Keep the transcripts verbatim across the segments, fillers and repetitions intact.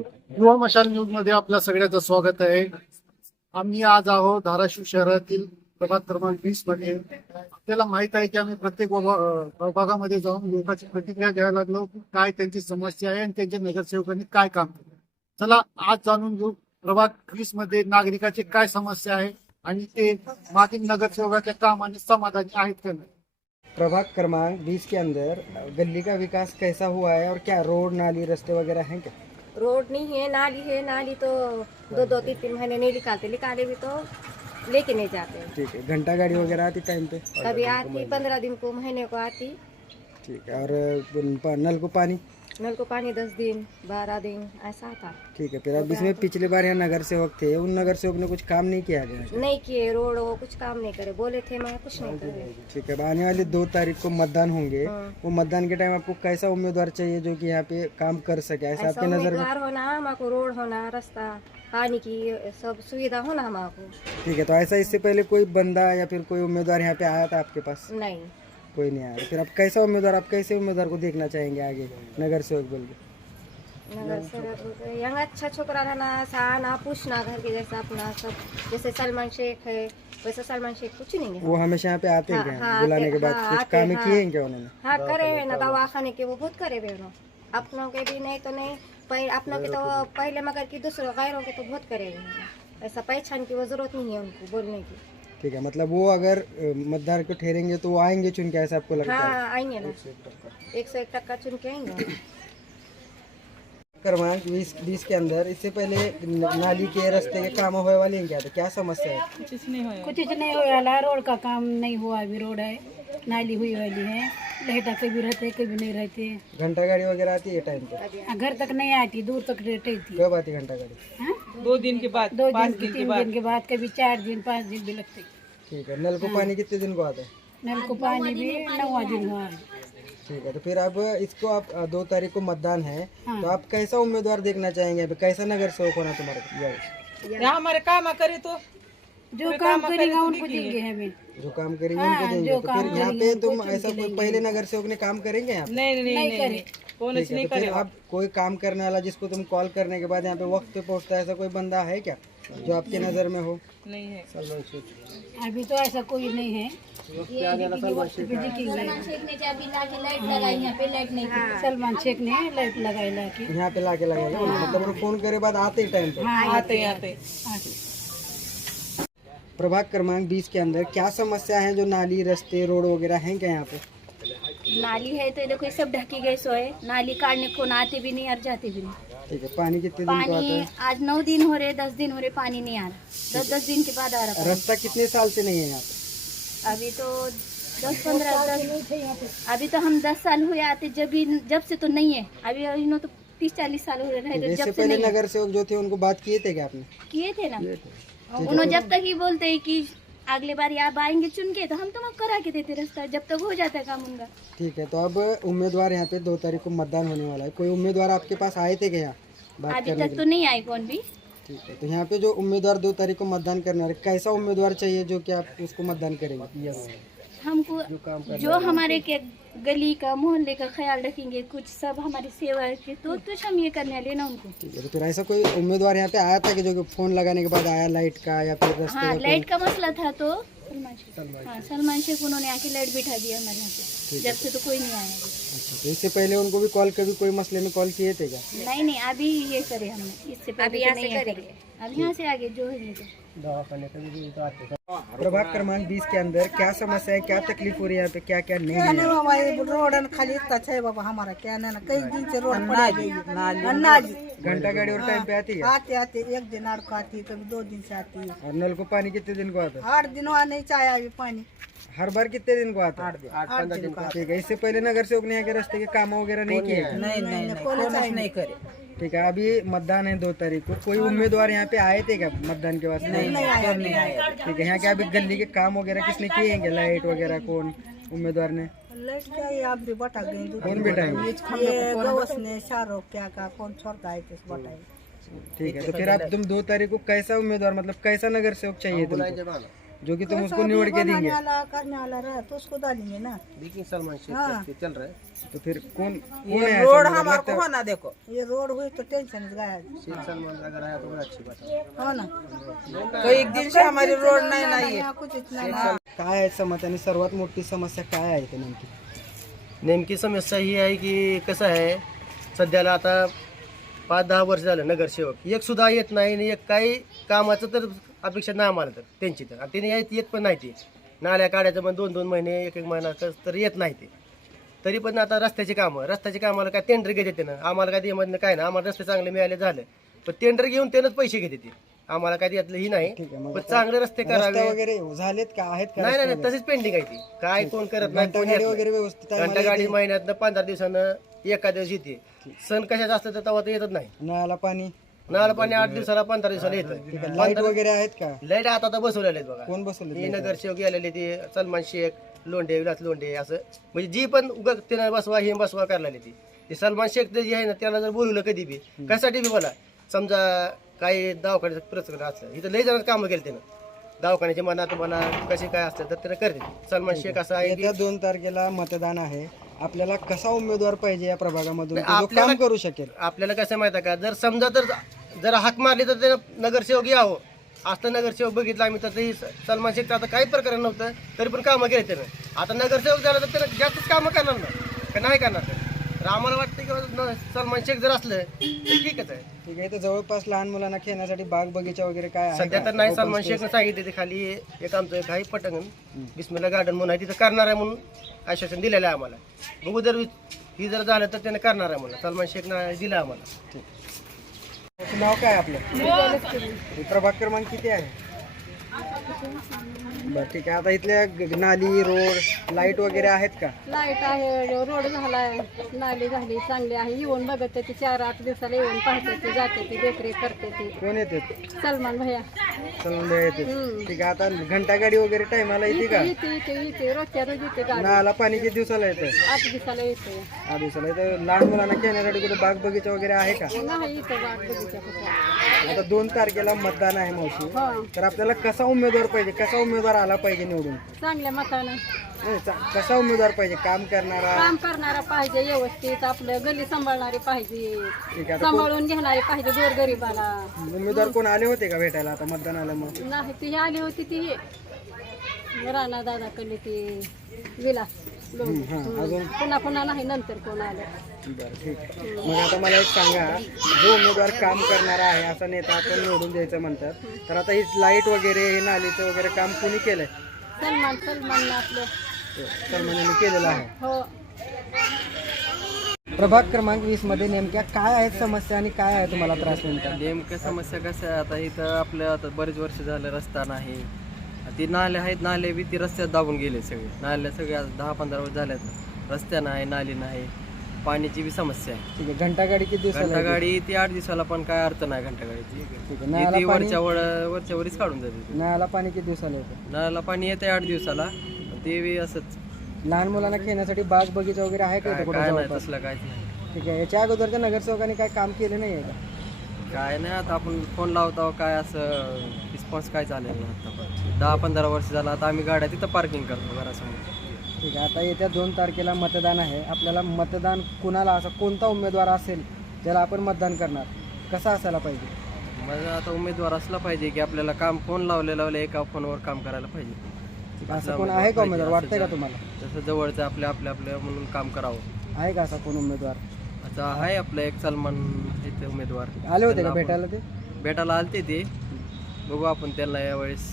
युवा मशाल न्यूज मध्ये आपल्या सगळ्याचं स्वागत आहे. आम्ही आज आहोत धाराशिव शहरातील प्रभाग क्रमांक वीस मध्ये. आपल्याला माहित आहे की आम्ही प्रत्येक विभागामध्ये जाऊन लोकांची प्रतिक्रिया घ्यायला लागलो, काय त्यांची समस्या आहे आणि त्यांच्या नगरसेवकांनी काय काम केलं. चला आज जाणून घेऊ प्रभाग वीस मध्ये नागरिकाची काय समस्या आहे आणि ते मागील नगरसेवकाच्या कामाने समाधानी आहेत का नाही. प्रभाग क्रमांक बीस के अंदर गली का विकास कैसा हुआ है और क्या रोड नाली रास्ते वगैरह हैं क्या? रोड नहीं है, नाली है। नाली तो दो दो तीन तीन महीने नहीं निकालते, निकाले भी तो लेके नहीं जाते। ठीक है, घंटा गाड़ी वगैरह आती टाइम पे? कभी आती पंद्रह दिन को, महीने को आती। ठीक है, और नल को पानी? नल को पानी दस दिन बारह दिन ऐसा आता। ठीक है, फिर अब इसमें पिछले बार यहाँ नगर सेवक थे, उन नगर सेवक ने कुछ काम नहीं किया गया? नहीं किए, रोड वो कुछ काम नहीं करे, बोले थे मैं कुछ नहीं करे। ठीक है, अब आने वाले दो तारीख को मतदान होंगे, हाँ। वो मतदान के टाइम आपको कैसा उम्मीदवार चाहिए जो कि यहाँ पे काम कर सके, ऐसा ऐसा आपके नजर में? उम्मीदवार होना, हमारे रोड होना, रास्ता, पानी की सब सुविधा होना हमारे। ठीक है, तो ऐसा इससे पहले कोई बंदा या फिर कोई उम्मीदवार यहाँ पे आया था आपके पास? नहीं, कोई नहीं आया। फिर आप कैसा उम्मीदवार, आप कैसे उम्मीदवार को देखना चाहेंगे आगे नगर सेवक बोल के? नगर सेवक यहाँ अच्छा छोकरा रहना, सहाना, पूछना घर के जैसा अपना सब, जैसे सलमान शेख है वैसा सलमान शेख कुछ नहीं है। वो हमेशा यहाँ पे आते हैं हाँ, क्या? हाँ, बुलाने के आते- बाद हाँ, कुछ आते, काम हाँ। किए हैं क्या उन्होंने? हाँ करे हुए ना, दवा खाने के वो बहुत करे हुए ना, अपनों के भी नहीं तो नहीं, पहले अपनों के तो पहले मगर की दूसरे गैरों के तो बहुत करे हुए हैं। ऐसा पहचान की वो जरूरत नहीं है उनको बोलने की। ठीक है, मतलब वो अगर अ, मतदार को ठहरेंगे तो वो आएंगे चुन के, ऐसा आपको लगता है? हाँ आएंगे ना, एक सौ एक टक्का चुन के आएंगे। क्रमांक बीस बीस के अंदर इससे पहले न- नाली के रास्ते के काम होने वाले हैं क्या? तो क्या समस्या है? कुछ नहीं हो रहा, रोड का काम नहीं हुआ। अभी रोड है, नाली हुई वाली है, लाइटा कभी रहते कभी नहीं रहते। घंटा गाड़ी वगैरह आती है टाइम पे? घर तक नहीं आती, दूर तक रहती थी। कब आती घंटा गाड़ी? हाँ? दो दिन के बाद, दो पाँच दिन की दिन के तीन बाद। दिन के बाद, कभी चार दिन पाँच दिन भी लगते। ठीक है, नल को पानी कितने दिन को आता है? नल को पानी भी नौवा दिन हुआ है। ठीक है, तो फिर अब इसको आप अ, दो तारीख को मतदान है, हाँ। तो आप कैसा उम्मीदवार देखना चाहेंगे? अभी कैसा नगर सेवक होना तुम्हारा? यहाँ हमारे काम करे तो जो पूरे काम काम करेगा करें तो उनको देखेंगे। देंगे हमें। जो काम करेंगे हाँ, उनको देंगे। जो तो काम फिर यहाँ करेंगे पे उनको तुम चुन ऐसा के कोई देंगे। पहले नगर सेवक ने काम करेंगे यहाँ पे? नहीं नहीं नहीं नहीं, करे। नहीं, कौन ठीक ऐसे है, नहीं तो फिर करेगा। अब कोई काम करने वाला जिसको तुम कॉल करने के बाद यहाँ पे वक्त पे पहुँचता है, ऐसा कोई बंदा है क्या जो आपके नजर में हो? नहीं है। अभी तो ऐसा कोई नहीं है। सलमान शेख ने लाइट लगाई ला के। यहाँ पे लाके लगाएगा, मतलब वो फोन करे बाद आते ही टाइम पे? हाँ आते ही आते आते। प्रभाग क्रमांक बीस के अंदर क्या समस्या है? जो नाली रास्ते रोड वगैरह हैं क्या यहाँ पे? नाली है तो देखो ये सब ढकी गई सो है, नाली काटने को ना आते भी नहीं और जाते भी नहीं। ठीक है, पानी कितने दिन को आता पानी है? आज नौ दिन हो रहे, दस दिन हो रहे, पानी नहीं आ रहा। दस दस दिन के बाद आ रहा पानी। रास्ता कितने साल से नहीं है यहाँ पे? अभी तो दस पंद्रह दस अभी तो हम दस साल हुए आते, जब भी जब से तो नहीं है। अभी इन्हों तो तीस चालीस साल हुए रहे, इससे जब से पहले नहीं है। नगर सेवक जो थे उनको बात किए थे क्या आपने? किए थे ना, उन्होंने जब तक ही बोलते हैं कि अगले बार आप आएंगे चुन के, तो हम तो करा के देते रास्ता, जब तक हो जाता है काम उनका। ठीक है, तो अब उम्मीदवार यहाँ पे दो तारीख को मतदान होने वाला है, कोई उम्मीदवार आपके पास आए थे क्या यहाँ बात अभी करने तक के तो लिए? नहीं आई कौन भी। ठीक है, तो यहाँ पे जो उम्मीदवार दो तारीख को मतदान करने वाले, कैसा उम्मीदवार चाहिए जो कि आप उसको मतदान करेंगे? हमको जो हमारे के गली का मोहल्ले का ख्याल रखेंगे, कुछ सब हमारी सेवा के, तो कुछ हम ये करने वाले ना उनको। ठीक है, तो फिर ऐसा कोई उम्मीदवार यहाँ पे आया था कि जो कि फोन लगाने के बाद आया लाइट का या फिर रास्ते हाँ का? लाइट का मसला था तो सलमान शेख, हाँ सलमान शेख उन्होंने आके लाइट बिठा दिया हमारे यहाँ पे, जब से तो कोई नहीं आया अभी। अच्छा, तो इससे पहले उनको भी कॉल कभी कोई मसले में कॉल किए थे क्या? नहीं नहीं अभी ये करे हमने, इससे पहले अभी तो यहाँ नहीं से है करेंगे। करे। अब यहाँ से आगे जो है ये तो। प्रभाग क्रमांक बीस के अंदर क्या समस्या है, क्या तकलीफ हो रही है यहाँ पे, क्या क्या नहीं है? रोड खाली इतना है बाबा हमारा, क्या ना कई दिन से रोड पड़ी गई है। अन्नाज घंटा गाड़ी और टाइम पे आती है? आते आते एक दिन आड़ को आती है, कभी दो दिन से आती है। और नल को पानी कितने दिन को आता है? आठ दिन वहाँ नहीं चाहे अभी पानी, हर बार कितने दिन को आता है? आठ दिन का। ठीक है, इससे पहले नगर सेवक ने यहाँ के रास्ते के काम वगैरह नहीं किए? नहीं नहीं नहीं नहीं करे। ठीक है, अभी मतदान है दो तारीख को, कोई उम्मीदवार यहाँ पे आए थे क्या मतदान के वास्ते? नहीं आया नहीं आया। ठीक है, यहाँ के अभी गली के काम वगैरह किसने किए हैं क्या? लाइट वगैरह कौन उम्मीदवार ने? लाइट क्या ये आप भी बटा गई, कौन बिठाएंगे? ये गवस ने शाहरुख क्या का कौन छोड़ता है किस बटाई। ठीक है, तो फिर आप तुम दो तारीख को कैसा उम्मीदवार, मतलब कैसा नगर सेवक चाहिए तुमको जो कि तुम उसको निवड़ के देंगे? करने वाला करने वाला रहा तो उसको डालेंगे ना। देखिए सलमान शेख हाँ। के चल रहे हैं। तो फिर कौन कौन ये है रोड ऐसा मतलब हमारे लगता को है? होना देखो। ये रोड हुई तो टेंशन गया हो ना तो एक दिन से हमारी रोड नहीं नहीं है। यहाँ कुछ इतना नहीं काय आहे समस्या आणि सर्वात मोठी समस्या काय आहे ते नेमकी? नेमकी समस्या ही आहे की कसं आहे, सध्याला आता पाच दहा वर्ष झालं नगरसेवक एक सुद्धा येत नाही आणि एक काही कामाचं तर अपेक्षा नाही आम्हाला तर त्यांची तर आणि त्याने येत येत पण नाही ते नाल्या काढायचं पण दोन दोन महिने एक एक महिना कस- तर येत नाही ते. तरी पण आता रस्त्याची कामं रस्त्याची कामाला काय टेंडर घेते त्यानं, आम्हाला काय त्यामधनं काय ना, आम्हाला रस्ते चांगले मिळाले झालं पण टेंडर घेऊन त्यानंच पैसे घेते ते, आम्हाला काय त्यातलं ही नाही. ठीक आहे, मग पण आता चांगले रस्ते रस्ते करावे. वगैरे झालेत का, आहेत का नाही नाही रस्ते नाही, तसेच पेंडिंग आहे ती, काय कोण करत नाही, घंटा कोण गाडी येत वगैरे नाही. व्यवस्थित घंटा टायमाला गाडी येते? महिन्यातनं पंधरा दिवसानं एका दिवस येते. सण कशाचा असतं तर तेव्हा तर येतच नाही. नळाला पाणी, नळाला पाणी आठ दिवसाला पंधरा दिवसाला ठीक आहे, येतं. लाईट वगैरे आहेत का? लाईट आता आता बसवलेले आहेत बघा. कोण बसवले हे नगरसेवक गेलेले ते सलमान शेख, लोंढे, विलास लोंढे असं म्हणजे जी पण उगा त्यानं बसवा हे बसवा करायला ती. ते सलमान शेख ते जे आहे ना त्याला जर बोलवलं कधी बी कशासाठी बी बोला, समजा काही दवाखान्याचं प्रसंग असलं इथं लई जणांचं कामं केलं त्यानं, दवाखान्याच्या मनात म्हणा कसे काय असलं तर त्यानं करते. सलमान शेख असं आहे की येत्या दोन तारखेला मतदान आहे, आपल्याला कसा उमेदवार पाहिजे या प्रभागामधून नाही, की जो आपल्याला- काम करू शकेल? आपल्याला कसं माहिती आहे का, जर समजा तर जर हाक मारली तर त्यानं नगरसेवक यावं असं नगरसेवक बघितलं आम्ही तर ते सलमान शेख तर आता काही प्रकरण नव्हतं तरी पण कामं केले त्यानं. आता नगरसेवक झालं तर त्यानं जास्तच कामं करणार ना का नाही करणार तर. तर आम्हाला वाटतं की न- सलमान शेख जर असलं तर ठीकच आहे. ठीक आहे, इथं जवळपास लहान मुलांना खेळण्यासाठी बाग बगीचा वगैरे काय आहे सध्या का? तर नाही, Open सलमान space? शेखनं सांगितले ते खाली एक आमचं एक आहे पटंगण बिस्मिल्ला गार्डन म्हणून आहे तिथं करणार आहे म्हणून आश्वासन दिलेलं आहे आम्हाला. बघू जर ही जर झालं तर त्यानं करणार आहे म्हणून सलमान शेखनं दिलं आम्हाला. त्याचं नाव काय आपलं? हे प्रभाग क्रमांक किती आहे? बरं ठीक आहे, आता इथल्या ग- नाली, रोड, लाईट वगैरे आहेत का? लाईट आहे, रोड झालाय, नाली झाली चांगली आहे. येऊन बघत ती चार आठ दिवसाला येऊन पाहते ती, जाते ती, देखरेख करते ती. कोण येते? सलमान भैया सलमान येते. ठीक आहे, आता घंटा गाडी वगैरे टायमाला येते का? येते येते येते रोजच्या रोज येते गाडी. नाला पाणी किती दिवसाला येतं? आठ दिवसाला येते. आठ दिवसाला इथं लहान मुलांना खेळण्यासाठी कुठे बाग बगीचा वगैरे आहे का? नाही इथं बाग बगीचा कुठं. आता दोन तारखेला मतदान आहे मावशी, हो तर आपल्याला कसा उमेदवार पाहिजे, कसा उमेदवार आला पाहिजे निवडून? चांगल्या मतानं नाही, चा- कसा उमेदवार पाहिजे, काम करणारा? काम करणारा पाहिजे, व्यवस्थित आपलं गली सांभाळणारी पाहिजे, ठीक आहे, आता सांभाळून घेणारी पाहिजे गोरगरीबाला. कोण- उमेदवार कोण आले होते का भेटायला आता मतदान आलं मग? नाही ती आली होती ती राणा दादा कडे ती विलास लोंढे. हां, अजून? पुन्हा पुन्हा नाही नंतर कोण आलं. बरं ठीक आहे. मग आता मला एक सांगा, जो उमेदवार काम करणारा आहे असा नेता आपण निवडून द्यायचं म्हणतात, तर आता ही लाईट वगैरे हे नालीचं वगैरे काम कोणी केलंय? सलमान सलमान आपलं सलमानाने केलेलं आहे. हो. प्रभाग क्रमांक वीस मध्ये नेमक्या काय आहेत समस्या आणि काय आहे तुम्हाला त्रास नेमका? नेमक्या समस्या कसं आहे, आता इथं आपलं आता बरेच वर्ष झालं रस्ता नाही. ती नाले आहेत, नाले बी ती रस्त्यात दाबून गेले सगळे, नाल्या सगळे आज दहा पंधरा वर्ष झाल्यात, रस्त्या नाही, नाली नाही, पाण्याची बी समस्या आहे. ठीक आहे, घंटा गाडी किती दिवसाला घंटा येते? गाडी ती आठ दिवसाला पण काय अर्थ नाही घंटा गाडीची. ठीक आहे, ती नळाला पाणी, वरच्या वर वरच्या वरीच काढून जाते ती. नळाला पाणी किती दिवसाला येतं? नळाला पाणी येते आठ दिवसाला, ते बी असंच लहान मुलांना खेळण्यासाठी बाग बगीचा वगैरे आहे का इथं काय कुठं काय नाही, जवळपास? तसलं काहीच नाही. ठीक आहे, याच्या अगोदरच्या नगरसेवकांनी काय काम केलं नाही आहे का? काय नाही, आता आपण फोन लावतो काय असं रिस्पॉन्स काय चालेल ना. आता दहा पंधरा वर्ष झालं आता आम्ही गाड्या तिथं पार्किंग करतो घरासमोर. ठीक आहे, आता येत्या दोन तारखेला मतदान आहे, आपल्याला मतदान कुणाला, असा कोणता उमेदवार असेल ज्याला आपण मतदान करणार, कसा असायला पाहिजे? मग आता उमेदवार असला पाहिजे की आपल्याला काम फोन लावले लावले एका फोनवर काम करायला पाहिजे. असं कोण आहे का उमेदवार, वाटतंय का तुम्हाला? जसं जवळचं आपल्या आपल्या आपल्या म्हणून काम करावं. आहे का असा कोण उमेदवार? आता आहे आपलं एक सलमान इथे उमेदवार. आले होते का त्यांना आपण- भेटायला ते? भेटायला आलते ते, बघू आपण त्यांना यावेळेस.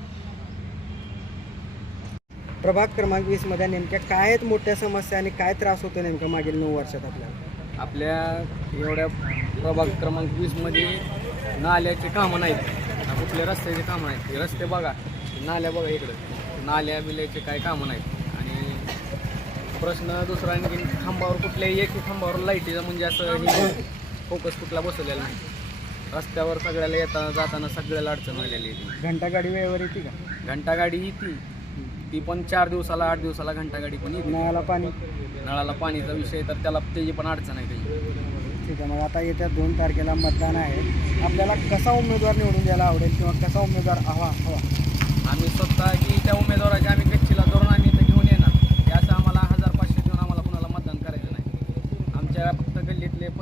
प्रभाग क्रमांक वीस मध्ये नेमक्या काय आहेत मोठ्या समस्या आणि काय त्रास होतो नेमका मागील नऊ वर्षात आपल्याला? आपल्या एवढ्या प्रभाग क्रमांक वीसमध्ये नाल्याचे कामं नाहीत, कुठले रस्त्याचे कामं नाहीत. हे रस्ते बघा, नाल्या बघा इकडं, नाल्या बिल्याचे काय कामं नाहीत. आणि प्रश्न दुसरा आणखी खांबावर कुठल्याही एक खांबावर लाईटीचा म्हणजे असं फोकस कुठला बसवलेला नाही. रस्त्यावर सगळ्याला येताना जाताना सगळ्याला अडचण आलेली आहे. घंटा गाडी वेळेवर येते का? घंटा गाडी ही ती ती पण चार दिवसाला आठ दिवसाला घंटा गाडी पण येते. नळाला पाणी? नळाला पाणीचा विषय तर त्याला त्याची पण अडचण आहे त्याची. ठीक आहे, मग आता येत्या दोन तारखेला मतदान आहे, आपल्याला कसा उमेदवार निवडून द्यायला आवडेल किंवा कसा उमेदवार हवा हवा? आम्ही स्वतः की त्या उमेदवाराची आम्ही गच्चीला धरून आम्ही इथं घेऊन येणार, हे असं आम्हाला हजार पाचशे देऊन आम्हाला कुणाला मतदान करायचं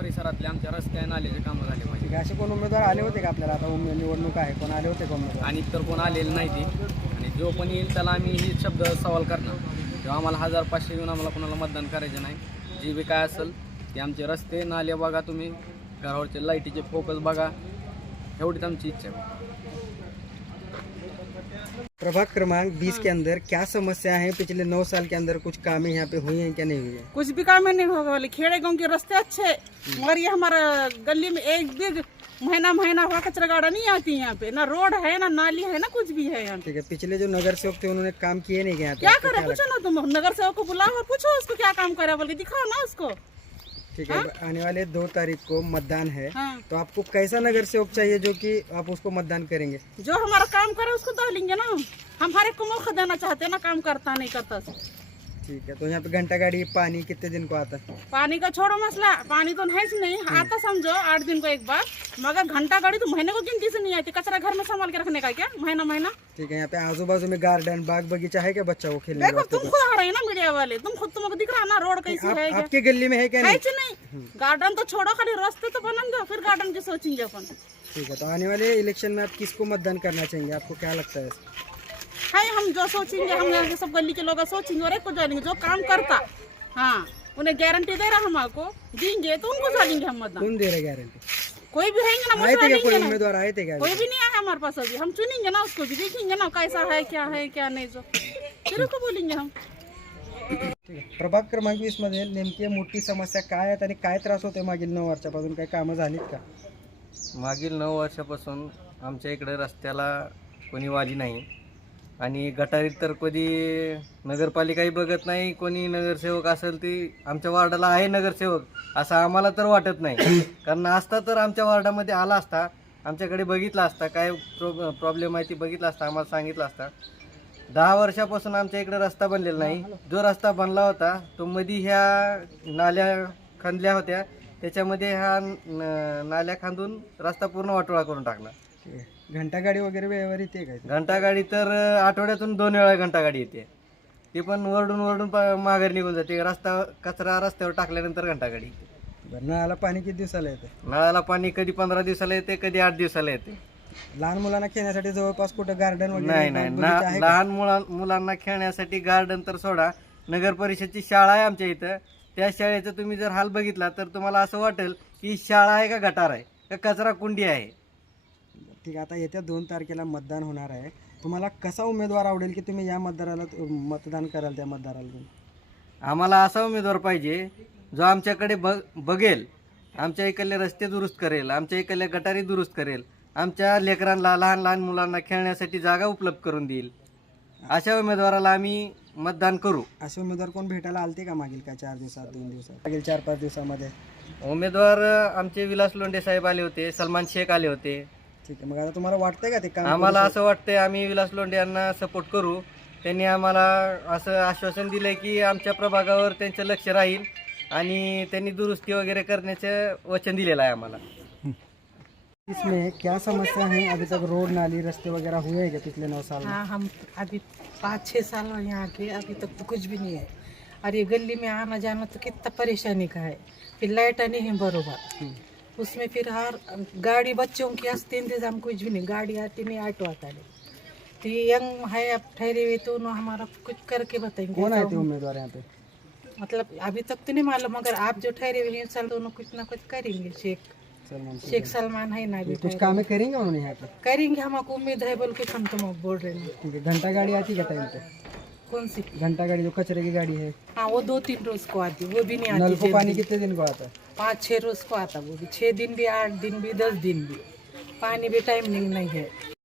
परिसरातले आमच्या रस्ते नाल्याचे कामं झाले पाहिजे. ठीक आहे. असे कोण उमेदवार आले होते का आपल्याला? आता उमे- निवडणूक आहे, कोण आले होते का उमेदवार? आणि तर कोण आलेलं नाही ती, आणि जो पण येईल त्याला आम्ही ही शब्द सवाल करणार. तेव्हा आम्हाला हजार पाचशे देऊन आम्हाला कोणाला मतदान करायचं नाही. जे बी काय असेल ते आमचे रस्ते नाले बघा, तुम्ही घरावरचे लाईटीचे फोकस बघा, एवढीच आमची इच्छा आहे. प्रभाग क्रमांक बीस के अंदर क्या समस्या है? पिछले नौ साल के अंदर कुछ कामें यहाँ पे हुई हैं क्या नहीं हुई है? कुछ भी काम नहीं होगा वाले खेड़े गांव के रास्ते अच्छे, मगर ये हमारा गली में एक भी महीना महीना हुआ कचरा गाड़ा नहीं आती यहाँ पे, ना रोड है ना नाली है ना कुछ भी है यहाँ पे। ठीक है. पिछले जो नगर सेवक थे उन्होंने काम किए नहीं क्या यहाँ पे? क्या आपको करे क्या पूछो ना, तुम नगर सेवक को बुलाओ और पूछो उसको क्या काम करे बोल के दिखाओ ना उसको। लगता? ठीक है. आने वाले दो तारीख को मतदान है, हाँ। तो आपको कैसा नगर सेवक चाहिए जो कि आप उसको मतदान करेंगे? जो हमारा काम करे उसको डालेंगे ना, हम हर एक को मौका देना चाहते हैं ना, काम करता नहीं करता। ठीक है. तो यहाँ पे घंटा गाड़ी पानी कितने दिन को आता है? पानी का छोड़ो मसला, पानी तो है ही नहीं, आता समझो आठ दिन को एक बार, मगर घंटा गाड़ी तो महीने को गिनती से नहीं आती। कचरा घर में संभाल के रखने का क्या महीना महीना? ठीक है. यहाँ पे आजू बाजू में गार्डन बाग बगीचा है क्या बच्चा को खेलने देखो वास्ते? तुम खुद आ रहे हैं ना मीडिया वाले, तुम खुद तुमको दिख रहा ना रोड कैसी आप, है क्या? आपके गली में है क्या है नहीं? कि नहीं? गार्डन तो छोड़ो, खाली रास्ते तो बना दो, फिर गार्डन की सोचेंगे अपन। ठीक है. तो आने वाले इलेक्शन में आप किसको मतदान करना चाहेंगे? आपको क्या लगता है? है हम जो सोचेंगे, हम यहाँ के सब गली के लोग सोचेंगे और एक को जानेंगे जो काम करता, हाँ उन्हें गारंटी दे रहा हमको देंगे तो उनको डालेंगे हम मतदान। कौन दे रहा गारंटी? कोई भी रहेंगे ना, आए थे क्या डालेंगे कोई ना। उम्मीदवार आए थे क्या? कोई भी नहीं आया हमारे पास अभी, हम चुनेंगे ना उसको भी, देखेंगे ना कैसा है क्या है क्या नहीं, जो फिर उसको बोलेंगे हम। ठीक आहे. प्रभाग क्रमांक वीस मध्ये नेमकी मोठी समस्या काय आहेत आणि काय त्रास होते मागील नऊ वर्षापासून? काही कामं झालीत का? मागील नऊ वर्षापासून आमच्या इकडे रस्त्याला कोणी वाली नाही, आणि गटारीत तर कधी नगरपालिकाही बघत नाही. कोणी नगरसेवक असेल ती आमच्या वार्डाला आहे नगरसेवक असं आम्हाला तर वाटत नाही, कारण असता तर आमच्या वार्डामध्ये आला असता, आमच्याकडे बघितला असता, काय प्रॉ प्रॉब्लेम आहे ती बघितला असता, आम्हाला सांगितलं असता. दहा वर्षापासून आमच्या इकडे रस्ता बनलेला नाही. जो रस्ता बनला होता तो मध्ये ह्या नाल्या खणल्या होत्या, त्याच्यामध्ये ह्या न- नाल्या खांदून रस्ता पूर्ण वाटोळा करून टाकला. ठीक आहे. घंटा गाडी वगैरे वेळेवर येते काय? घंटागाडी तर आठवड्यातून दोन वेळा घंटागाडी येते, ती पण वरडून वरडून प- माघारी निघून जाते. रस्ता कचरा रस्त्यावर टाकल्यानंतर घंटागाडी येते. बरं. नळाला पाणी किती दिवसाला येते? नळाला पाणी कधी पंधरा दिवसाला येते, कधी आठ दिवसाला येते. लहान मुलांना खेळण्यासाठी जवळपास कुठं गार्डन वगैरे नाही नाही बाग बगीचा आहे ना- का? लहान मुला मुलांना खेळण्यासाठी गार्डन तर सोडा, नगर परिषदची शाळा आहे आमच्या इथं, त्या शाळेचा तुम्ही जर हाल बघितला तर तुम्हाला असं वाटेल की शाळा आहे का गटार आहे का कचरा कुंडी आहे. ठीक आहे. आता येत्या दोन तारखेला मतदान होणार आहे. तुम्हाला कसा उमेदवार आवडेल की तुम्ही या मतदाराला मतदान कराल त्या मतदाराला तुम्ही? आम्हाला असा उमेदवार पाहिजे जो आमच्याकडे बघ बघेल, आमच्या इकडले रस्ते दुरुस्त करेल, आमच्या इकडल्या गटारी दुरुस्त करेल, आमच्या लेकरांना लहान लहान मुलांना खेळण्यासाठी जागा उपलब्ध करून देईल. अशा उमेदवाराला आम्ही मतदान करू. असे उमेदवार कोण भेटायला आलते का मागील काय चार दिवसात दोन दिवसात मागील चार पाच दिवसामध्ये? उमेदवार आमचे विलास लोंढे साहेब आले होते, सलमान शेख आले होते. ठीक आहे. मग आता तुम्हाला वाटतंय का ते काम आम्हाला करू असं वाटतंय आम्ही विलास लोंढे यांना सपोर्ट करू. त्यांनी आम्हाला असं आश्वासन दिलंय की आमच्या प्रभागावर त्यांचं लक्ष राहील आणि त्यांनी दुरुस्ती वगैरे करण्याचं वचन दिलेलं आहे आम्हाला. इसमें क्या समस्या है? अभी तक रोड नाली रास्ते वगैरह हुए हैं क्या पिछले नौ साल में? हाँ, हम अभी पाँच छः साल हुए यहाँ के, अभी तक तो कुछ भी नहीं है। और ये गली में आना जाना तो कितना परेशानी का है। फिर लाइट नहीं है बरोबर, उसमें फिर हर गाड़ी बच्चों की हंसते इंतजाम कुछ भी नहीं, गाड़ी आती नहीं, ऑटो आता नहीं। तो ये यंग है अब ठहरे हुए तो उन्होंने हमारा कुछ करके बताएंगे। कौन आए थे तो हम- उम्मीदवार यहाँ पे? मतलब अभी तक तो नहीं मालूम, मगर आप जो ठहरे हुए हैं साल दोनों कुछ ना कुछ करेंगे। शेख सलमान शेख सलमान है ना अभी कुछ ठहरे कामें करेंगे उन्होंने यहाँ पे? हुए। करेंगे, हमको उम्मीद है बोल के हम तुम बोल रहे हैं। ठीक है. घंटा गाड़ी आती क्या टाइम पे? कौन सी? घंटा गाड़ी जो कचरे की गाड़ी है, हाँ, वो दो तीन रोज को आती, वो भी नहीं नल आती को पानी जल्दी। कितने दिन को आता है? पाँच छः रोज को आता, वो भी छः दिन भी, आठ दिन भी, दस दिन भी। पानी भी टाइम नहीं नहीं है।